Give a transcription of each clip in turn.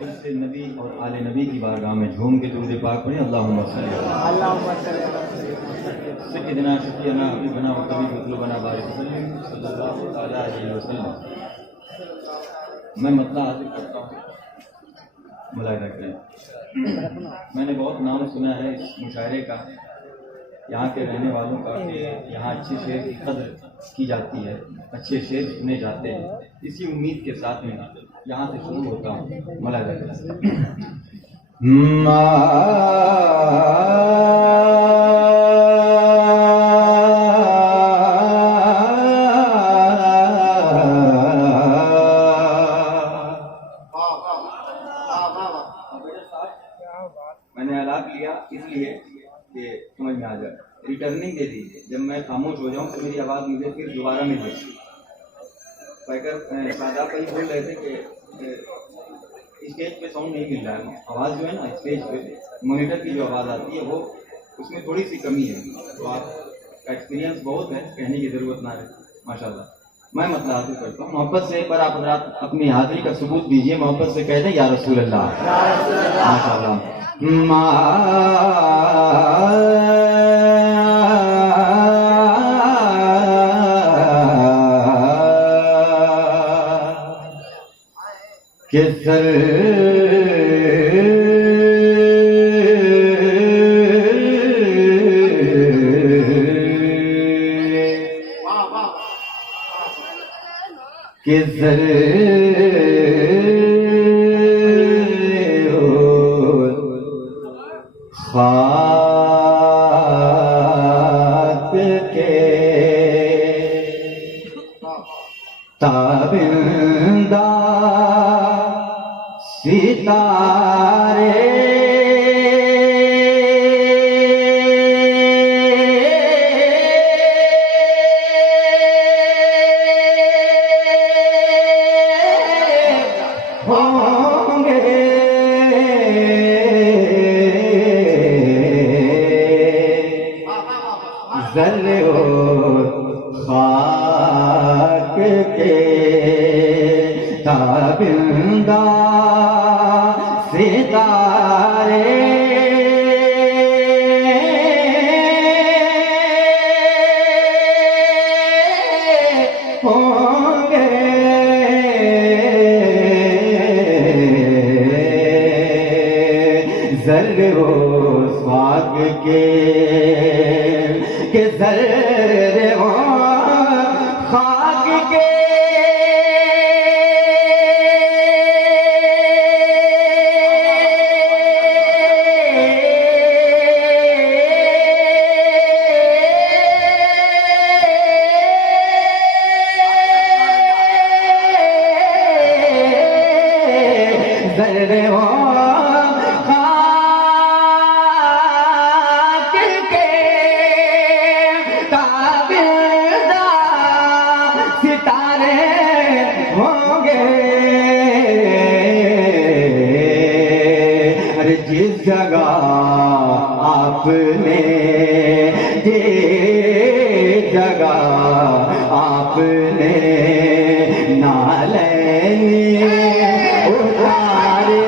پھر سے نبی اور آل نبی کی بارگاہ میں جھوم کے درود پاک پڑھیں اللہم صلی سیدنا شفیعنا حبیبنا و طبیب قلوبنا بارک وسلم صلی اللہ علیہ وسلم. میں مطلع حاصل کرتا ہوں، ملاحظہ کریں. میں نے بہت نام سنا ہے اس مشاعرے کا، یہاں کے رہنے والوں کا، کہ یہاں اچھے شعر کی قدر کی جاتی ہے، اچھے شعر سنے جاتے ہیں. اسی امید کے ساتھ میں یہاں سے شروع ہوتا ہوں. ملاحظہ کریں. میں نے آلات لیا اس لیے کہ سمجھ میں آ جائے. ریٹرننگ دے دیجیے، جب میں خاموش ہو جاؤں تو میری آواز مجھے پھر دوبارہ مل جائے. سادہ کہیں بول رہے تھے کہ اسٹیج پہ ساؤنڈ نہیں مل رہا ہے. آواز جو ہے نا اسٹیج پہ مانیٹر کی جو آواز آتی ہے وہ اس میں تھوڑی سی کمی ہے. تو آپ کا ایکسپیرینس بہت ہے، کہنے کی ضرورت نہ ہے. ماشاء اللہ. میں مطلب حاصل کرتا ہوں. محبت سے ایک بار آپ حضرات اپنی حاضری کا ثبوت دیجیے. محبت سے کہہ دیں یا رسول اللہ. ماشاء اللہ. کہ سر کہ سر خاک کے تابندہ ستارے ہوں گے. ذرے و خاک کے تابندہ ستارے ہوں گے. ذرے و خاک کے کہ ذرے و خاک کے ذرے و خاک کے تابندہ ستارے ہوں گے. ارے جس جگہ آپ نے جس جگہ آپ نے نالین اتارے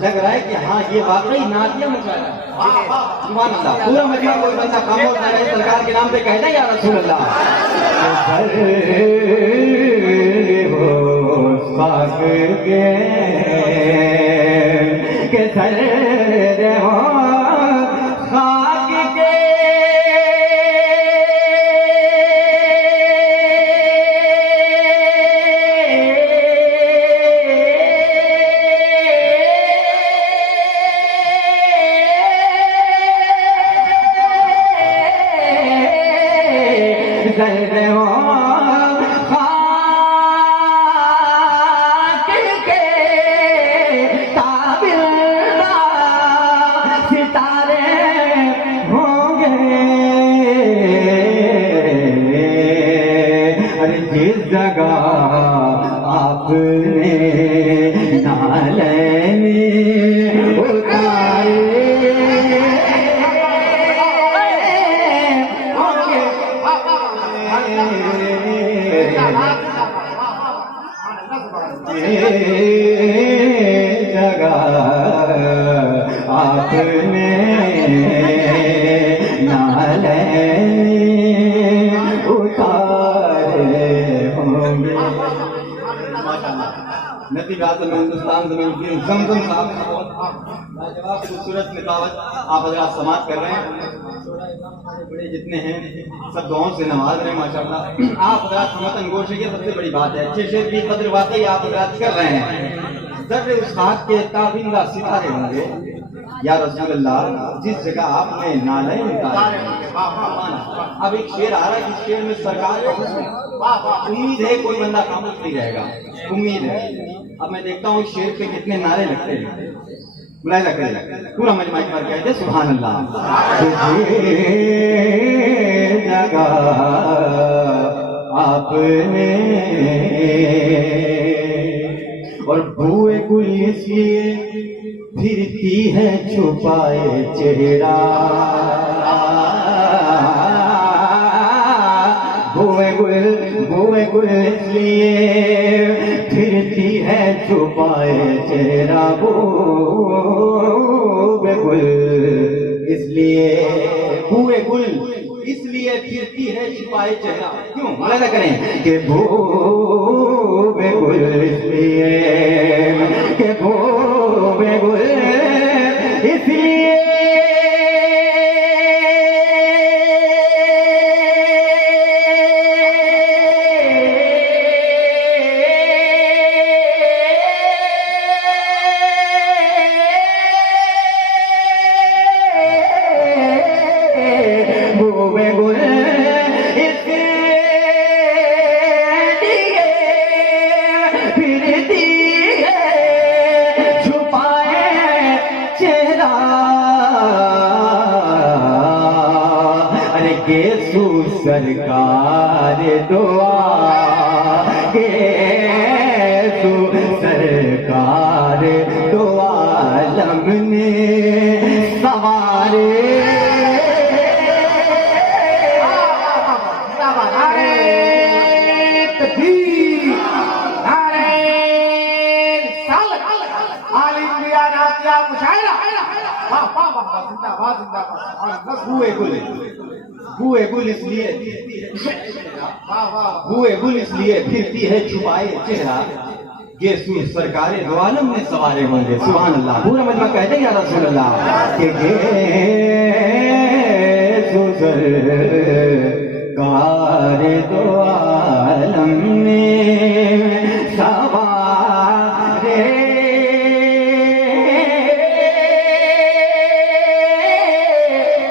لگ رہا ہے کہ ہاں یہ واقعی نعتیہ مشاعرہ ہے. سبحان اللہ. پورا مجمع کوئی بندہ خاموش نہ رہے، سرکار کے نام پہ کہہ دیں یا رسول اللہ. خاک کے کہ ذرے و خاک کے ذرے و خاک کے تابندہ آپ نے نالے اتارے ہوں گے. نتی رات میں ہندوستان زمین کی زمزم صاحب لاجواب خوبصورت نکاوت آپ حضرات سماعت کر رہے ہیں. بڑے جتنے ہیں سب دعاؤں سے نواز رہے ہیں ماشاءاللہ. آپ حضرات ہمت انگوش ہے، یہ سب سے بڑی بات ہے. اچھے شعر کی قدر واقعی آپ حضرات کر رہے ہیں. ذرے اس خاک کے تابندہ ستارے ہوں گے یا رسول اللہ جس جگہ آپ نے نالے اتارے. اب ایک شعر آ رہا ہے جس شعر میں سرکار کا حسن ہے. امید ہے کوئی بندہ خاموش نہیں رہے گا، امید ہے. اب میں دیکھتا ہوں اس شعر پہ کتنے نعرے لگتے ہیں. ملاحظہ کریں پورا مجمع ایک بار کہتے ہیں سبحان اللہ. جگہ آپ نے اور بوئے گل اس لیے پھرتی ہے چھپائے چہرہ. بوئے گل اس لیے پھرتی ہے چھپائے چہرہ. بوئے گل اس لیے پھرتی ہے چھپائے چہرہ. کیوں ملاحظہ کریں کہ بوئے گل اس لیے کہ بوئے گل اس لیے سرکار دعا کے سرکار دو عالم نے سوارے. بوئے گل اس لیے پھرتی ہے چھپائے چہرہ. یہ سرکار دو عالم میں سوارے ہوں گے. سبحان اللہ. پورا مجمع کہتے ہیں یا رسول اللہ کہ سرکار دو عالم میں سوارے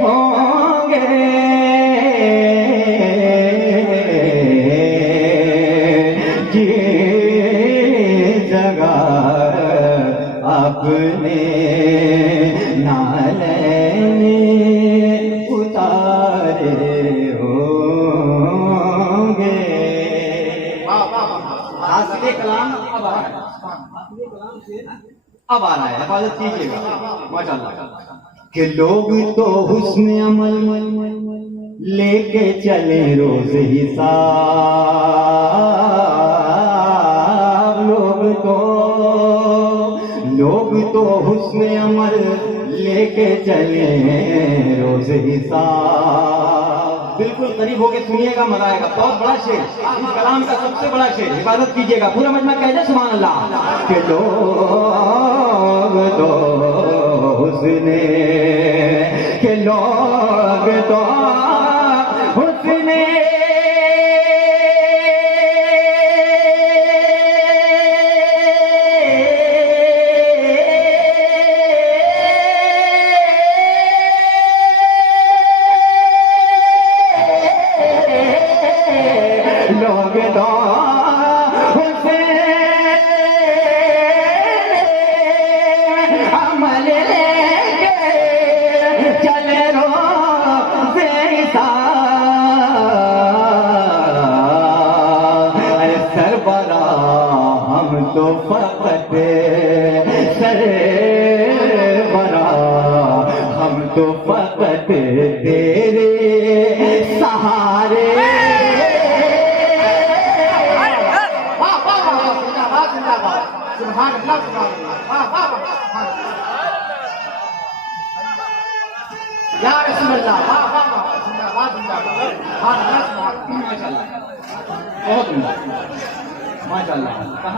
ہوں گے. اپنے نالین اتارے ہوں گے. حاصل کلام اب آ رہا ہے. حفاظت کیجیے گا ماشاءاللہ. کہ لوگ تو حسن عمل لے کے چلے روز حساب. لوگ تو حسن عمل لے کے چلے روز حساب. بالکل قریب ہو کے سنیے گا، مزہ آئے گا. بہت بڑا شعر، اس کلام کا سب سے بڑا شعر. حفاظت کیجیے گا. پورا مجمع کہتے ہیں سبحان اللہ. کہ لوگ تو حسن کہ لوگ تو حسن تو فقط سربراہ ہم تو فقط تیرے سہارے. اللہ واہ واہ واہ زندہ باد زندہ باد ماشاءاللہ بہت عمدہ ماشاءاللہ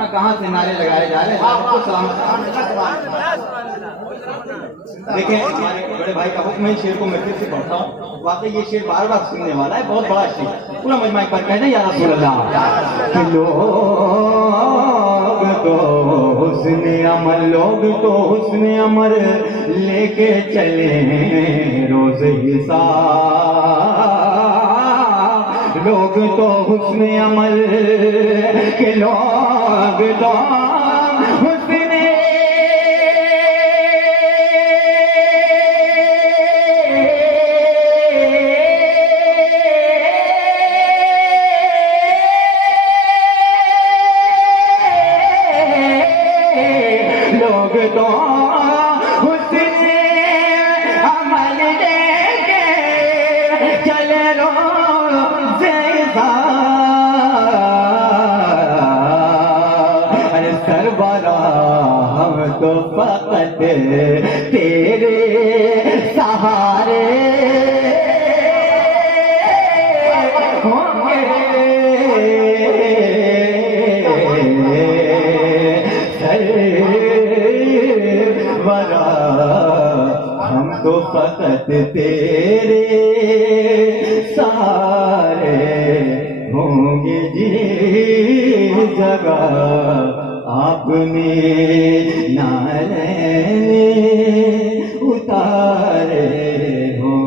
کہاں سے نعرے لگائے جا رہے ہیں آپ کو سلامت دیکھیں ہمارے بڑے بھائی کا حکم ہے شعر کو میں پھر سے پڑھتا ہوں واقعی یہ شعر بار بار سننے والا ہے بہت بڑا شعر پورا مجمع ایک بار کہہ دیں یا رسول اللہ کہ لوگ تو حسن عمل لوگ تو حسن عمل لے کے چلے روز حساب لوگ تو حسن عمل کے لوگ تو حسن لوگ تو حسن عمل دے کے چلے روز حساب ارے سربراہ ہم تو فقط تیرے سہارے ہوں گے ہم تو فقط تیرے سارے ہوں گے جس جگہ آپ نے نعرے اتارے ہوں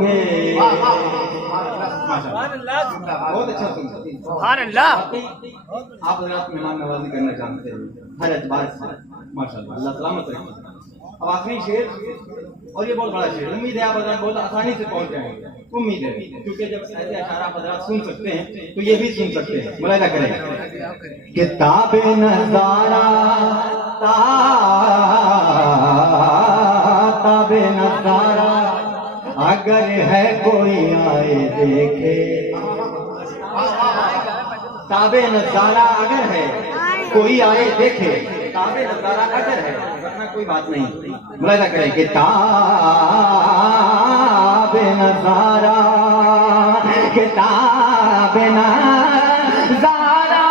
گے بہت اچھا سبحان اللہ آپ حضرات مہمان نوازی کرنا چاہتے ہیں ہر اعتبار سے ماشاءاللہ اللہ سلامت رکھے اب آخری شعر اور یہ بہت بڑا شعر امید ہے آپ حضرات بہت آسانی سے پہنچ جائیں گے امید ہے کیونکہ جب ایسے اشعار آپ حضرات سن سکتے ہیں تو یہ بھی سن سکتے ہیں ملاحظہ کریں کتاب نظارہ تاب نظارہ اگر ہے کوئی آئے دیکھے تاب نظارہ اگر ہے کوئی آئے دیکھے تاب نظارہ اگر ہے ورنہ کوئی بات نہیں ملاحظہ کریں کہ تاب نظارہ کتاب نظارہ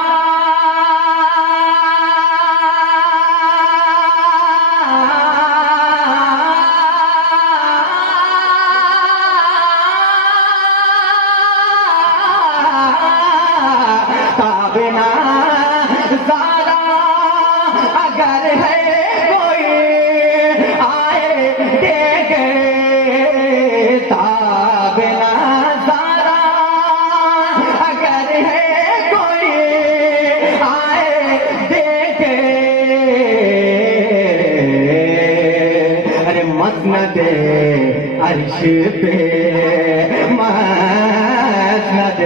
تاب نظارہ اگر ہے کوئی آئے دیکھے تاب نظارہ اگر ہے کوئی آئے دیکھے ارے مسند عرش پہ مسند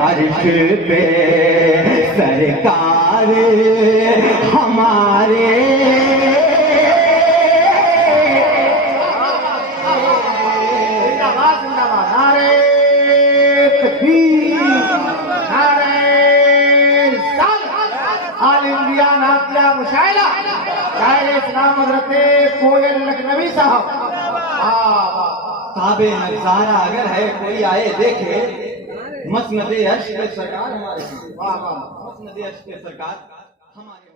عرش پہ سرکار ہمارے زندہ باد نعرے تکبیر نعرے رسالت آل انبیاء نعتیہ مشاعرہ شاعر اسلام حضرت کوئل لکھنوی صاحب تاب نظارہ اگر ہے کوئی آئے دیکھے مسند عرش پہ سرکار ہمارے مسند عرش پہ سرکار ہمارے